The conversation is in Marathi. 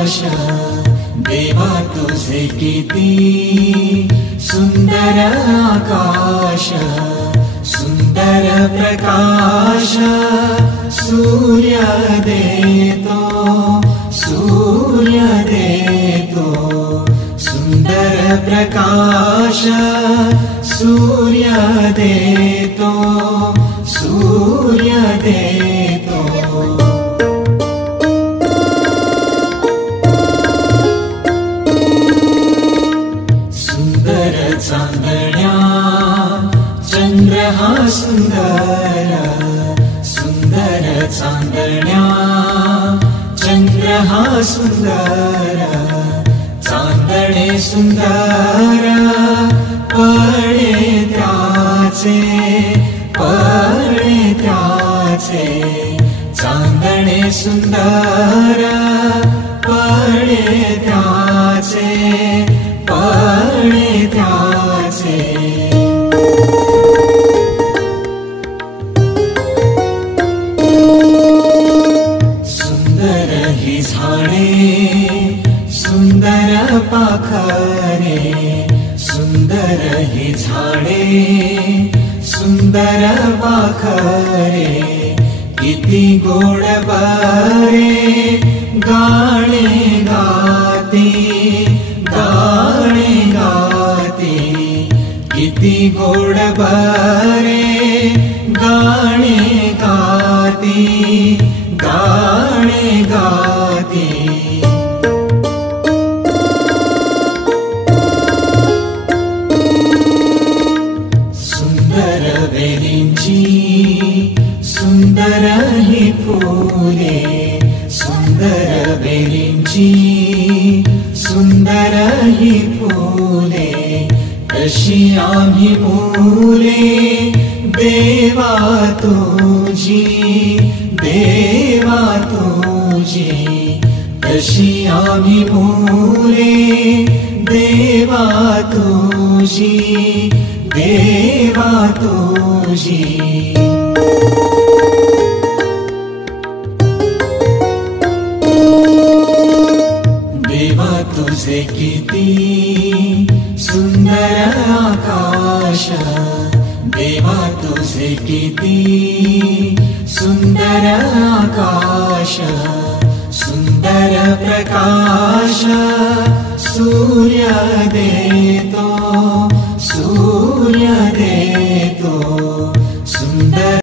आकाश देवा तुझे किती सुंदर आकाश सुंदर प्रकाश सूर्य देतो सुंदर प्रकाश सूर्य देतो सुंदर चांदण्या चंद्र हा सुंदर सुंदर चांदण्या चंद्र हा सुंदर चांदणे सुंदर पळे त्याचे चांदणे सुंदर पळे त्याचे सुंदर ही झाडे सुंदर पाखरे सुंदर ही झाडे सुंदर पाखरे किती गोड बरे गाणे गाती किती गोड बरे गाणे गाती सुंदर वेलींची सुंदर ही फुले सुंदर वेलींची सुंदर ही फुले कशी आम्ही मुले देवा तुझी कशी आम्ही मुले देवा तुझी देवा तुझे किती सुंदर आकाश देवा तुझे किती सुंदर आकाश सुंदर प्रकाश सूर्य देतो